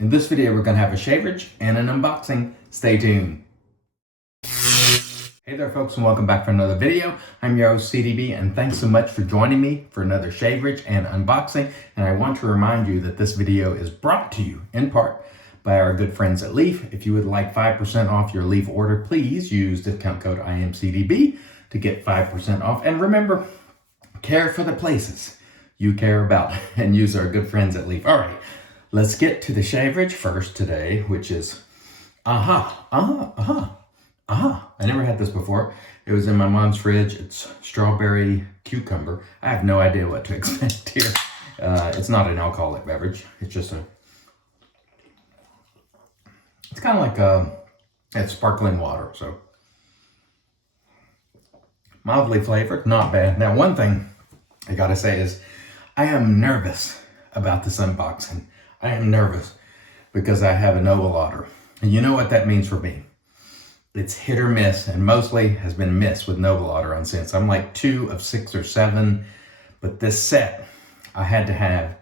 In this video, we're going to have a shaverage and an unboxing. Stay tuned. Hey there, folks, and welcome back for another video. I'm your host, CDB, and thanks so much for joining me for another shaverage and unboxing. And I want to remind you that this video is brought to you in part by our good friends at Leaf. If you would like 5% off your Leaf order, please use discount code IAMCDB to get 5% off. And remember, care for the places you care about and use our good friends at Leaf. All right, let's get to the shaverage first today, which is I never had this before. It was in my mom's fridge. It's strawberry cucumber. I have no idea what to expect here. It's not an alcoholic beverage. It's just it's kind of like it's sparkling water. So mildly flavored, not bad. Now, one thing I gotta say is I am nervous about this unboxing. I am nervous because I have a Nova Lauder. And you know what that means for me. It's hit or miss, and mostly has been miss with Nova Lauder on scents. I'm like 2 of 6 or 7, but this set I had to have,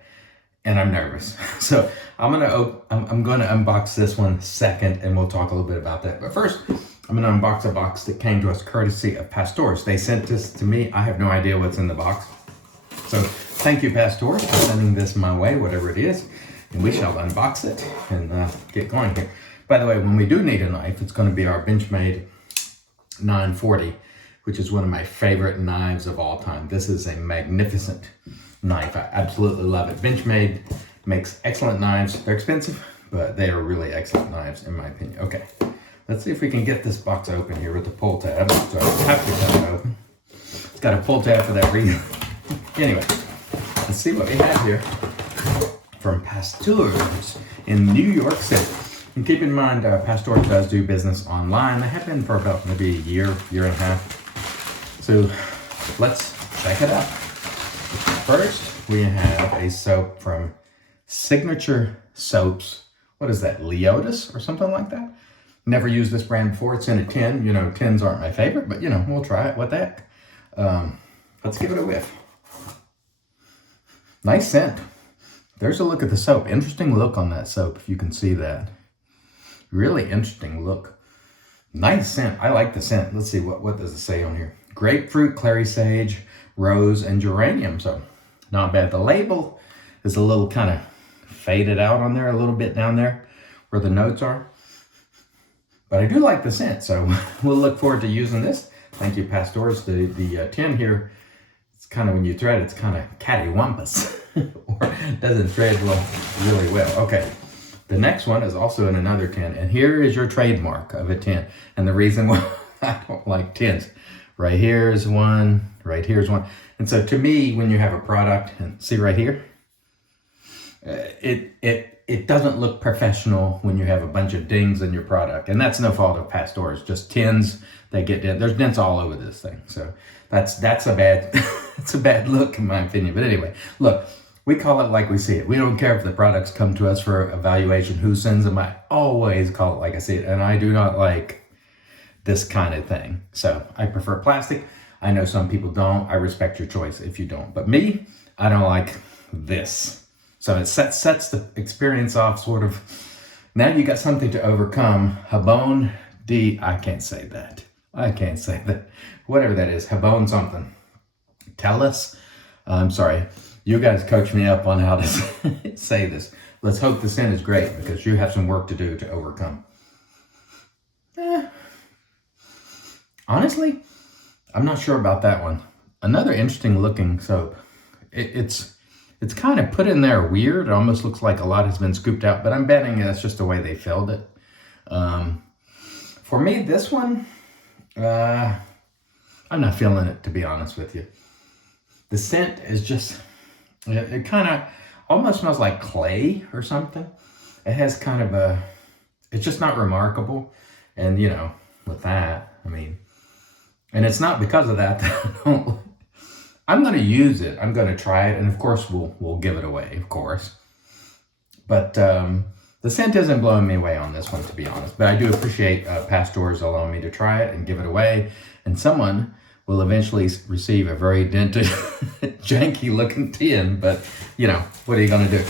and I'm nervous. So I'm gonna unbox this one second, and we'll talk a little bit about that. But first, I'm gonna unbox a box that came to us courtesy of Pastors. They sent this to me. I have no idea what's in the box. So thank you, Pastors, for sending this my way, whatever it is. And we shall unbox it and get going here. By the way, when we do need a knife, it's going to be our Benchmade 940, which is one of my favorite knives of all time. This is a magnificent knife. I absolutely love it. Benchmade makes excellent knives. They're expensive, but they are really excellent knives, in my opinion. Okay, let's see if we can get this box open here with the pull tab. So I have to cut it open. It's got a pull tab for that reason. Anyway, let's see what we have here from Pastors in New York City. And keep in mind, Pastors does do business online. They have been for about maybe a year and a half. So let's check it out. First, we have a soap from Signature Soaps. What is that, Leotis or something like that? Never used this brand before. It's in a tin. You know, tins aren't my favorite, but you know, we'll try it. What the heck? Let's give it a whiff. Nice scent. There's a look at the soap. Interesting look on that soap, if you can see that. Really interesting look. Nice scent. I like the scent. Let's see, what does it say on here? Grapefruit, clary sage, rose, and geranium. So not bad. The label is a little kind of faded out on there, a little bit down there where the notes are. But I do like the scent, so we'll look forward to using this. Thank you, Pastors. The tin here, it's kind of, when you thread, it's kind of cattywampus. Or doesn't thread really well. Okay, the next one is also in another tin, and here is your trademark of a tin. And the reason why I don't like tins, right here is one, right here's one. And so to me, when you have a product, and see right here, it doesn't look professional when you have a bunch of dings in your product. And that's no fault of Pastors, just tins, they get dents. There's dents all over this thing. So that's a bad, it's a bad look in my opinion. But anyway, look, we call it like we see it. We don't care if the products come to us for evaluation, who sends them. I always call it like I see it. And I do not like this kind of thing. So I prefer plastic. I know some people don't. I respect your choice if you don't. But me, I don't like this. So it sets the experience off sort of. Now you got something to overcome. Habone I can't say that. I can't say that. Whatever that is. Habone something. Tell us. I'm sorry. You guys coach me up on how to say this. Let's hope the scent is great because you have some work to do to overcome. Honestly, I'm not sure about that one. Another interesting looking soap. It's kind of put in there weird. It almost looks like a lot has been scooped out, but I'm betting that's just the way they filled it. For me, this one, I'm not feeling it, to be honest with you. The scent is just, it kind of almost smells like clay or something. It has kind of it's just not remarkable. And, you know, with that, I mean, and it's not because of that I'm going to use it. I'm going to try it. And of course, we'll give it away, of course. But the scent isn't blowing me away on this one, to be honest. But I do appreciate Pastors allowing me to try it and give it away. And someone will eventually receive a very dented, janky looking tin, but you know, what are you gonna do?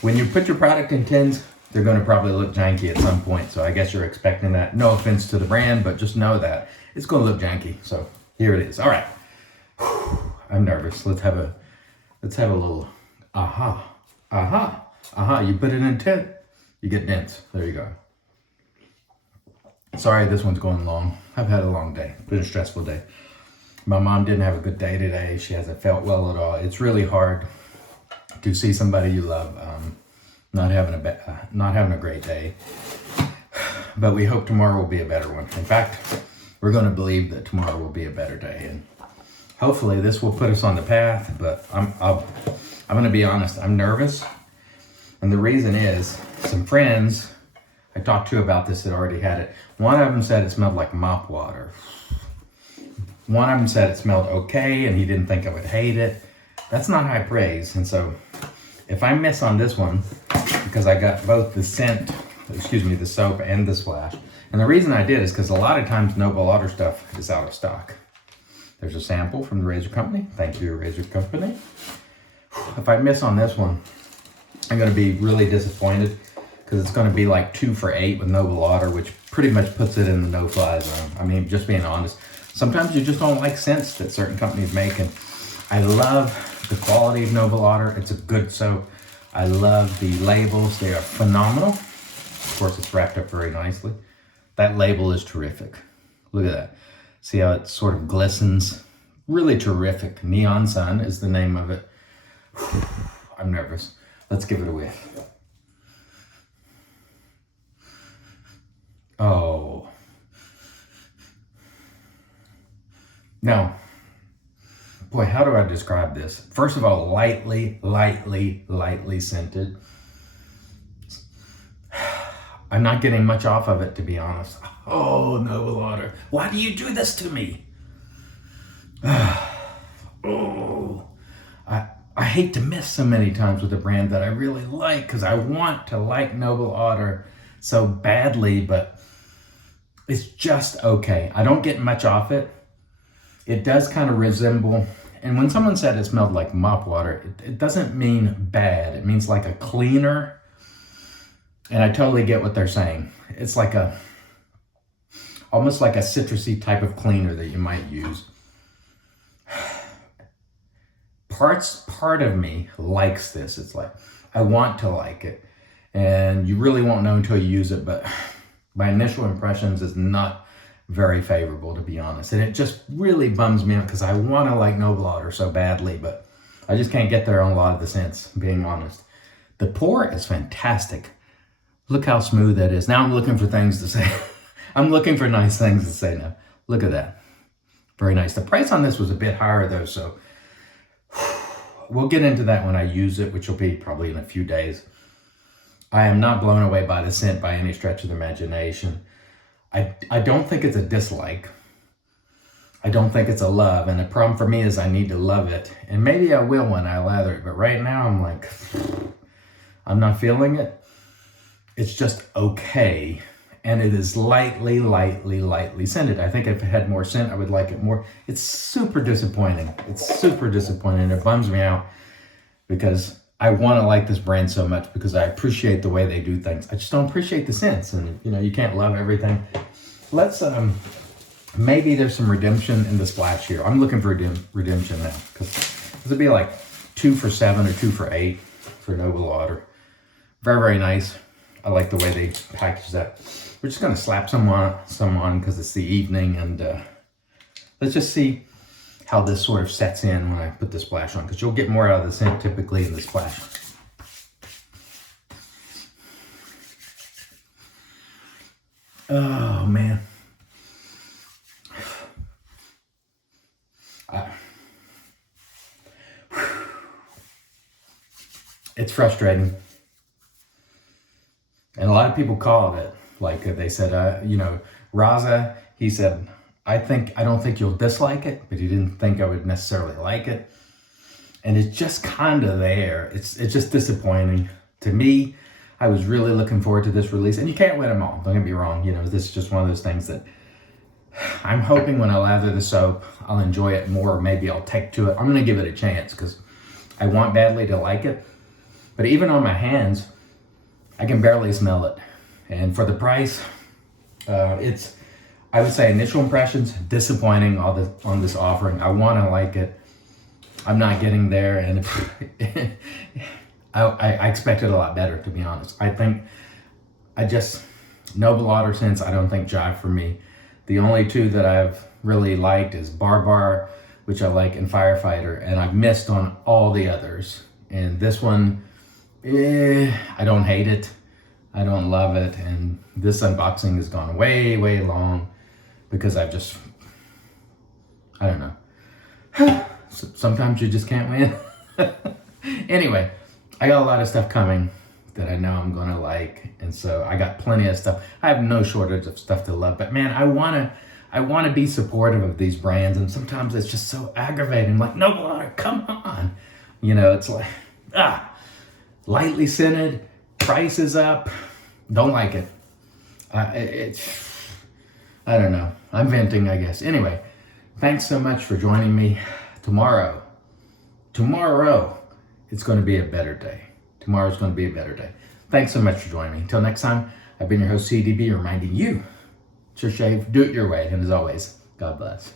When you put your product in tins, they're going to probably look janky at some point. So I guess you're expecting that. No offense to the brand, but just know that it's going to look janky. So here it is. All right. I'm nervous. Let's have a little aha. You put it in tint, you get dents. There you go. Sorry, this one's going long. I've had a long day. Been a stressful day. My mom didn't have a good day today. She hasn't felt well at all. It's really hard to see somebody you love not having a great day. But we hope tomorrow will be a better one. In fact, we're going to believe that tomorrow will be a better day, and hopefully this will put us on the path. But I'm going to be honest. I'm nervous, and the reason is some friends I talked to about this that already had it. One of them said it smelled like mop water. One of them said it smelled okay, and he didn't think I would hate it. That's not high praise, and so if I miss on this one, because I got both the soap and the splash. And the reason I did is because a lot of times Noble Otter stuff is out of stock. There's a sample from the Razor Company. Thank you, Razor Company. If I miss on this one, I'm going to be really disappointed because it's going to be like 2 for $8 with Noble Otter, which pretty much puts it in the no-fly zone. I mean, just being honest. Sometimes you just don't like scents that certain companies make, and I love the quality of Noble Otter. It's a good soap. I love the labels. They are phenomenal. Of course, it's wrapped up very nicely. That label is terrific. Look at that. See how it sort of glistens? Really terrific. Neon Sun is the name of it. I'm nervous. Let's give it a whiff. Oh. Now, boy, how do I describe this? First of all, lightly scented. I'm not getting much off of it, to be honest. Oh, Noble Otter, why do you do this to me? Oh, I hate to miss so many times with a brand that I really like, because I want to like Noble Otter so badly, but it's just okay. I don't get much off it. It does kind of resemble, and when someone said it smelled like mop water, it doesn't mean bad. It means like a cleaner. And I totally get what they're saying. It's like almost like a citrusy type of cleaner that you might use. Part of me likes this. It's like, I want to like it. And you really won't know until you use it, but my initial impressions is not very favorable, to be honest. And it just really bums me out because I want to like Noble Otter so badly, but I just can't get there on a lot of the scents, being honest. The pour is fantastic. Look how smooth that is. Now I'm looking for things to say. I'm looking for nice things to say now. Look at that. Very nice. The price on this was a bit higher though, so we'll get into that when I use it, which will be probably in a few days. I am not blown away by the scent by any stretch of the imagination. I don't think it's a dislike. I don't think it's a love. And the problem for me is I need to love it. And maybe I will when I lather it. But right now I'm like, I'm not feeling it. It's just okay. And it is lightly scented. I think if it had more scent, I would like it more. It's super disappointing. It's super disappointing. It bums me out because I want to like this brand so much because I appreciate the way they do things. I just don't appreciate the scents, and you can't love everything. Let's maybe there's some redemption in the splash here. I'm looking for redemption now because this would be like 2 for $7 or 2 for $8 for Noble Otter. Very, very nice. I like the way they package that. We're just gonna slap some on because it's the evening, and let's just see how this sort of sets in when I put the splash on, because you'll get more out of the scent typically in the splash. Oh man. It's frustrating. And a lot of people called it, like they said, Raza, he said, I don't think you'll dislike it, but he didn't think I would necessarily like it. And it's just kind of there. It's just disappointing. To me, I was really looking forward to this release, and you can't win them all. Don't get me wrong. This is just one of those things that I'm hoping when I lather the soap, I'll enjoy it more, or maybe I'll take to it. I'm going to give it a chance because I want badly to like it. But even on my hands, I can barely smell it. And for the price, it's, I would say initial impressions, disappointing on this offering. I want to like it. I'm not getting there, and I expected a lot better, to be honest. Noble Otter scents, I don't think jive for me. The only two that I've really liked is Bar, which I like, and Firefighter, and I've missed on all the others. And this one, I don't hate it. I don't love it, and this unboxing has gone way, way long because I don't know. Sometimes you just can't win. Anyway, I got a lot of stuff coming that I know I'm gonna like, and so I got plenty of stuff. I have no shortage of stuff to love, but man, I wanna be supportive of these brands, and sometimes it's just so aggravating. Like, no water, come on. You know, it's like, lightly scented, price is up, don't like it. I don't know. I'm venting, I guess. Anyway, thanks so much for joining me. Tomorrow, it's going to be a better day. Tomorrow's going to be a better day. Thanks so much for joining me. Until next time, I've been your host, CDB, reminding you to shave, do it your way. And as always, God bless.